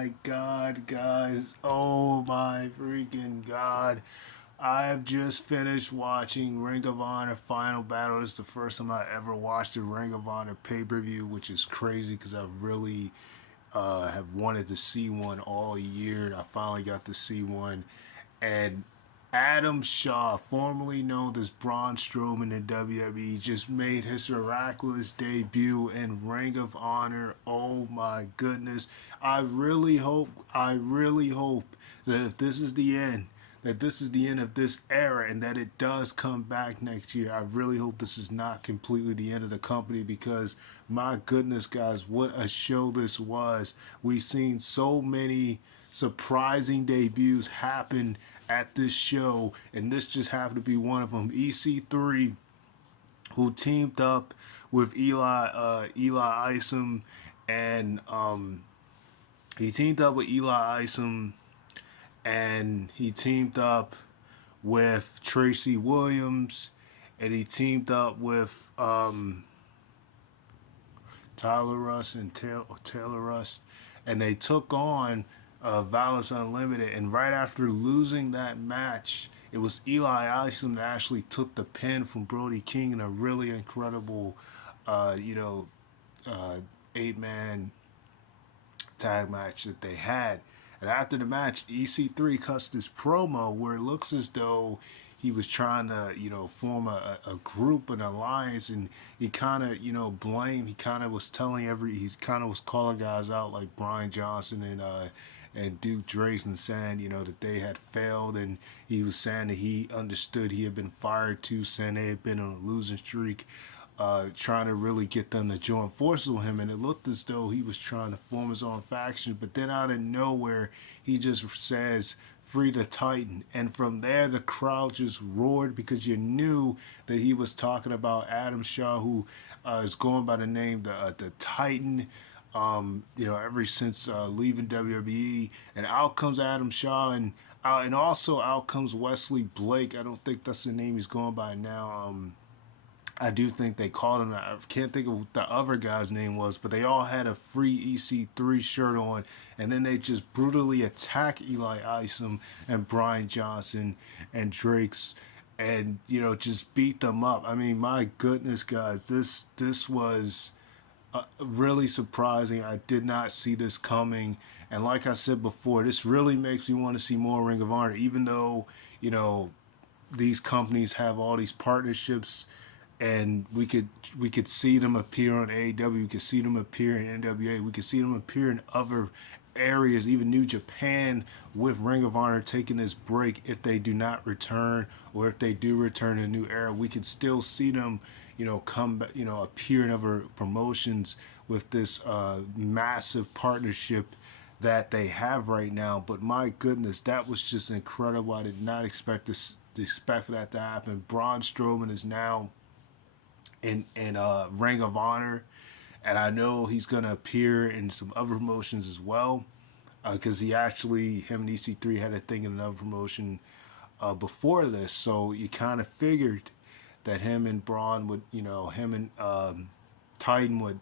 my God, guys. Oh my freaking God. I have just finished watching Ring of Honor Final Battle. It's the first time I ever watched a Ring of Honor pay per view, which is crazy because I really have wanted to see one all year. And I finally got to see one. And Adam Shaw, formerly known as Braun Strowman in WWE, just made his miraculous debut in Ring of Honor. Oh my goodness. I really hope that if this is the end, that this is the end of this era and that it does come back next year. I really hope this is not completely the end of the company because my goodness, guys, what a show this was. We've seen so many surprising debuts happen at this show, and this just happened to be one of them. EC3, who teamed up with Eli Isom, and he teamed up with Eli Isom, and he teamed up with Tracy Williams, and he teamed up with Tyler Russ and Taylor Russ, and they took on Violence Unlimited. And right after losing that match, it was Eli Isom that actually took the pin from Brody King in a really incredible, uh, you know, uh, 8-man tag match that they had. And after the match, EC3 cuts this promo where it looks as though he was trying to, form a group, an alliance, and he kind of, he kind of was he kind of was calling guys out like Brian Johnson and Duke Drayson, saying, that they had failed, and he was saying that he understood he had been fired too, saying they had been on a losing streak, trying to really get them to join forces with him. And it looked as though he was trying to form his own faction. But then out of nowhere, he just says, "Free the Titan." And from there, the crowd just roared because you knew that he was talking about Adam Shaw, who is going by the name the Titan. Ever since leaving WWE, and out comes Adam Shaw, and also out comes Wesley Blake. I don't think that's the name he's going by now. I do think they called him. I can't think of what the other guy's name was, but they all had a free EC3 shirt on, and then they just brutally attack Eli Isom and Brian Johnson and Drake's, and just beat them up. I mean, my goodness, guys, this was really surprising. I did not see this coming, and like I said before, this really makes me want to see more Ring of Honor, even though these companies have all these partnerships, and we could see them appear on AEW. We could see them appear in NWA. We could see them appear in other areas, even New Japan, with Ring of Honor taking this break. If they do not return, or if they do return in a new era, we could still see them, come back, appear in other promotions with this massive partnership that they have right now. But my goodness, that was just incredible. I did not expect for that to happen. Braun Strowman is now in Ring of Honor, and I know he's gonna appear in some other promotions as well, because him and EC3 had a thing in another promotion before this, so you kind of figured that him and Braun would, him and Titan would,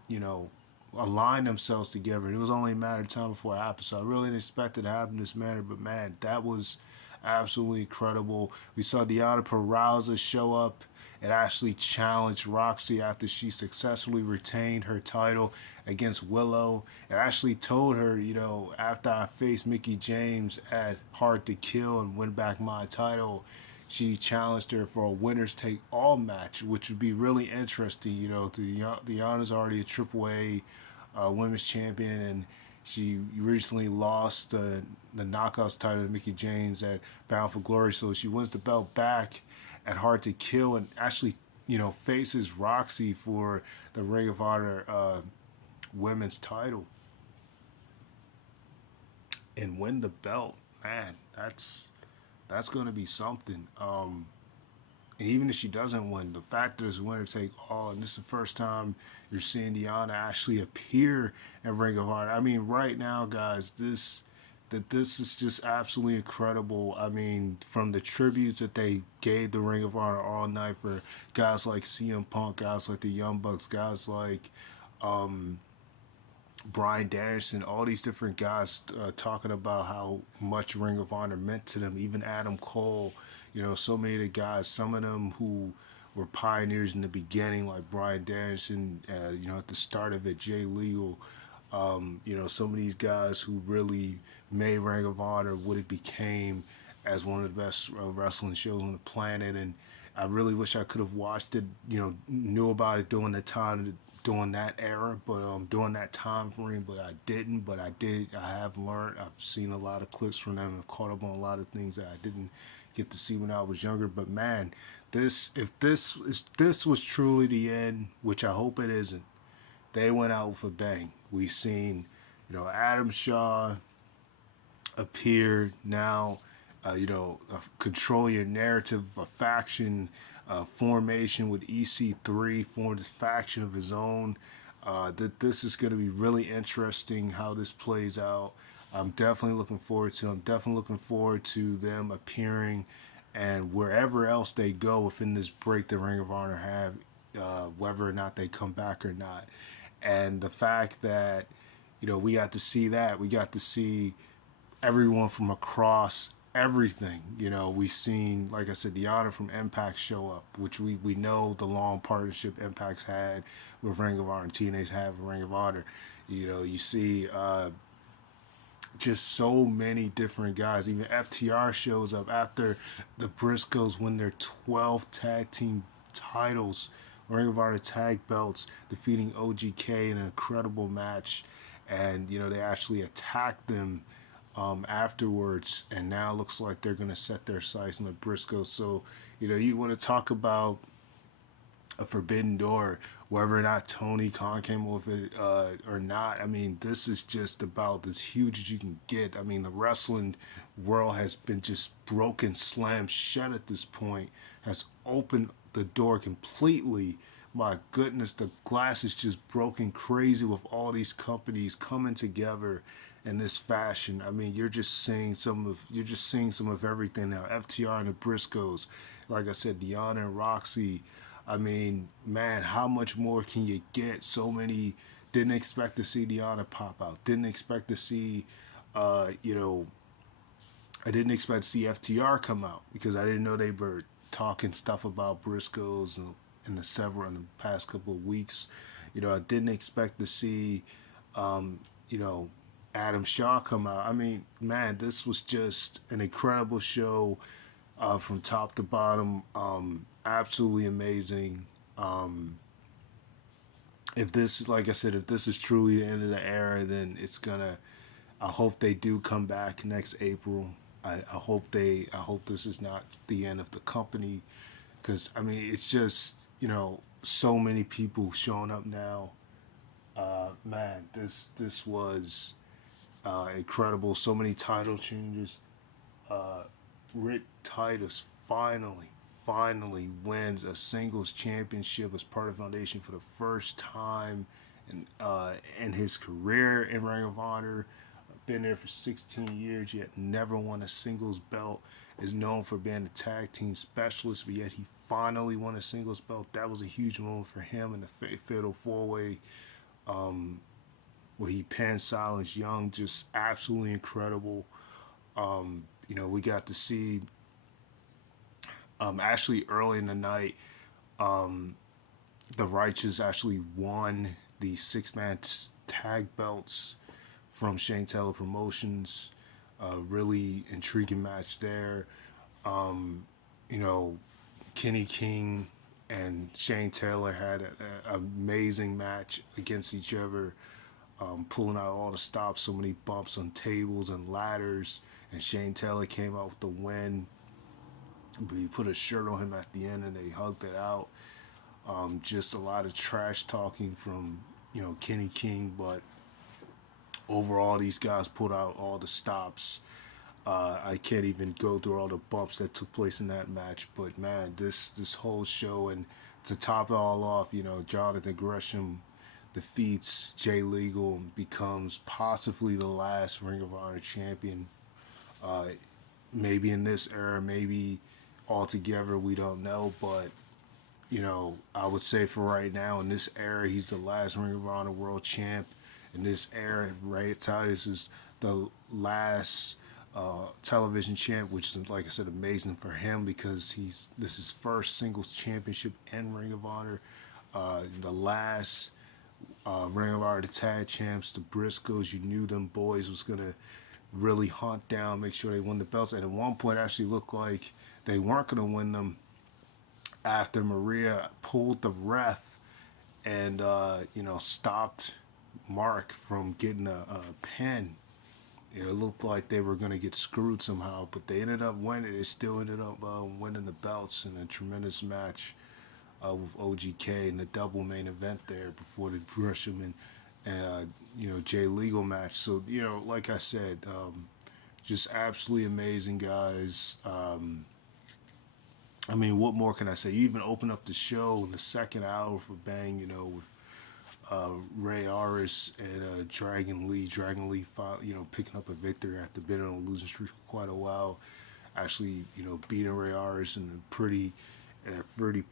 align themselves together. And it was only a matter of time before it happened. So I really didn't expect it to happen in this manner. But man, that was absolutely incredible. We saw Deonna Purrazzo show up and actually challenged Roxy after she successfully retained her title against Willow. And actually told her, after I faced Mickey James at Hard to Kill and win back my title, she challenged her for a winners take all match, which would be really interesting. Deanna's already a AAA women's champion, and she recently lost the Knockouts title to Mickey James at Bound for Glory, so she wins the belt back at Hard to Kill, and actually, faces Roxy for the Ring of Honor women's title and win the belt. Man, that's going to be something. And even if she doesn't win, the fact that it's winner take all, and this is the first time you're seeing Deonna actually appear in Ring of Honor. I mean, right now, guys, this is just absolutely incredible. I mean, from the tributes that they gave the Ring of Honor all night for guys like CM Punk, guys like the Young Bucks, guys like Bryan Danielson, all these different guys talking about how much Ring of Honor meant to them. Even Adam Cole, so many of the guys, some of them who were pioneers in the beginning, like Bryan Danielson, at the start of it, Jay Legal, some of these guys who really made Ring of Honor what it became as one of the best wrestling shows on the planet. And I really wish I could have watched it, knew about it during the time, during that era, but during that time frame, but I didn't. But I did. I have learned. I've seen a lot of clips from them. I've caught up on a lot of things that I didn't get to see when I was younger. But man, if this was truly the end, which I hope it isn't, they went out with a bang. We seen, Adam Shaw appeared now, control your narrative, a faction formation with EC3, formed a faction of his own. That this is going to be really interesting how this plays out. I'm definitely looking forward to. I'm definitely looking forward to them appearing, and wherever else they go within this break the Ring of Honor have, whether or not they come back or not. And the fact that we got to see that, we got to see everyone from across everything. We seen, like I said, the Honor from Impact show up, which we know the long partnership Impact's had with Ring of Honor and TNA's have with Ring of Honor. You see just so many different guys. Even FTR shows up after the Briscoes win their 12 tag team titles, Ring of Honor tag belts, defeating OGK in an incredible match. And, they actually attacked them afterwards. And now it looks like they're going to set their sights on the Briscoes. So, you want to talk about a forbidden door, whether or not Tony Khan came with it or not. I mean, this is just about as huge as you can get. I mean, the wrestling world has been just broken, slammed shut at this point, has opened the door completely. My goodness, the glass is just broken crazy with all these companies coming together in this fashion. I mean, you're just seeing some of everything now. FTR and the Briscoes, like I said, Deanna and Roxy. I mean, man, how much more can you get? So many didn't expect to see Deanna pop out. Didn't expect to see, uh, you know, I didn't expect to see FTR come out because I didn't know they were talking stuff about Briscoes in the past couple of weeks. I didn't expect to see, you know, Adam Shaw come out. I mean, man, this was just an incredible show from top to bottom. Absolutely amazing. If this is, like I said, if this is truly the end of the era, then it's gonna. I hope they do come back next April. I hope this is not the end of the company, because I mean it's just so many people showing up now. Man, this was incredible. So many title changes. Rick Titus finally wins a singles championship as part of Foundation for the first time in his career in Ring of Honor. Been there for 16 years, yet never won a singles belt. Is known for being a tag team specialist, but yet he finally won a singles belt. That was a huge moment for him in the Fatal 4-Way where he pinned Silence Young. Just absolutely incredible. We got to see actually early in the night, the Righteous actually won the six-man tag belts from Shane Taylor Promotions. Really intriguing match there. You know, Kenny King and Shane Taylor had an amazing match against each other, pulling out all the stops, so many bumps on tables and ladders, and Shane Taylor came out with the win. But he put a shirt on him at the end and they hugged it out. Just a lot of trash talking from Kenny King, but overall these guys put out all the stops. I can't even go through all the bumps that took place in that match, but man, this whole show, and to top it all off, Jonathan Gresham defeats Jay Legal and becomes possibly the last Ring of Honor champion. Uh, Maybe in this era, maybe altogether, we don't know, but I would say for right now in this era, he's the last Ring of Honor world champ. in this era. Right, Titus is the last television champ, which is, like I said, amazing for him because this is his first singles championship in Ring of Honor. The last Ring of Honor tag champs, the Briscoes. You knew them boys was gonna really hunt down, make sure they won the belts, and at one point actually looked like they weren't gonna win them after Maria pulled the ref and stopped Mark from getting a pin. It looked like they were going to get screwed somehow, but they ended up winning. They still ended up winning the belts in a tremendous match with OGK in the double main event there before the Gresham and Jay Legal match. So like I said, just absolutely amazing guys. I mean, what more can I say? You even open up the show in the second hour for Bang, with Ray Aris and Dragon Lee. Dragon Lee, picking up a victory after being on a losing streak for quite a while. Actually, beating Ray Aris in a pretty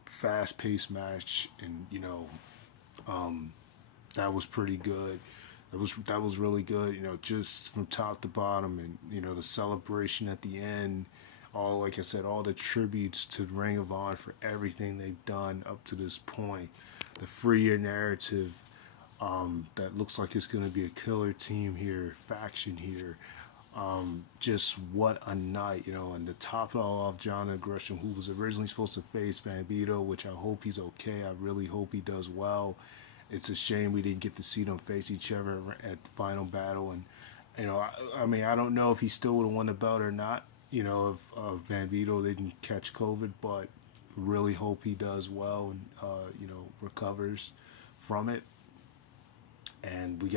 fast-paced match, and that was pretty good. That was really good. Just from top to bottom, and the celebration at the end. All, like I said, all the tributes to Ring of Honor for everything they've done up to this point. The freer narrative that looks like it's going to be a killer team here, faction here. Just what a night, and to top it all off, John Gresham, who was originally supposed to face Bandito, which I hope he's okay. I really hope he does well. It's a shame we didn't get to see them face each other at the final battle, and I mean, I don't know if he still would have won the belt or not. If Bandito didn't catch COVID, but really hope he does well and recovers from it. And we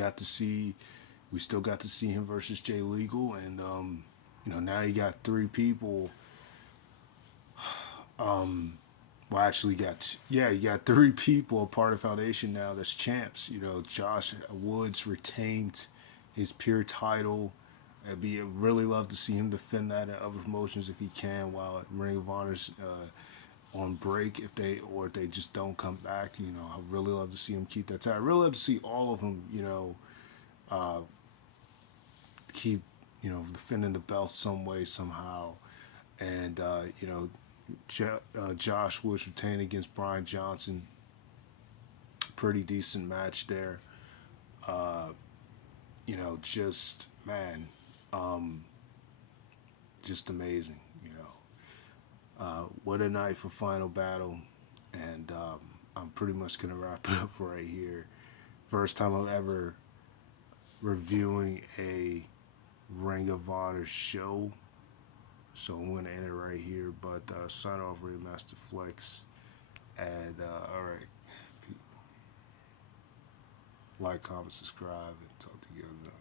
still got to see him versus Jay Legal, and now you got three people. Well, actually, you got three people a part of Foundation now that's champs. Josh Woods retained his pure title. I'd really love to see him defend that in other promotions if he can, while Ring of Honor's on break, if they just don't come back. I'd really love to see him keep that title. I'd really love to see all of them. Keep defending the belt some way somehow, and Josh Woods retained against Brian Johnson. Pretty decent match there. Just man, just amazing. What a night for Final Battle, and I'm pretty much gonna wrap it up right here. First time I'm ever reviewing a Ring of Honor show, so I'm gonna end it right here. But sign off, Remaster Flex, and all right, like, comment, subscribe, and talk to you another.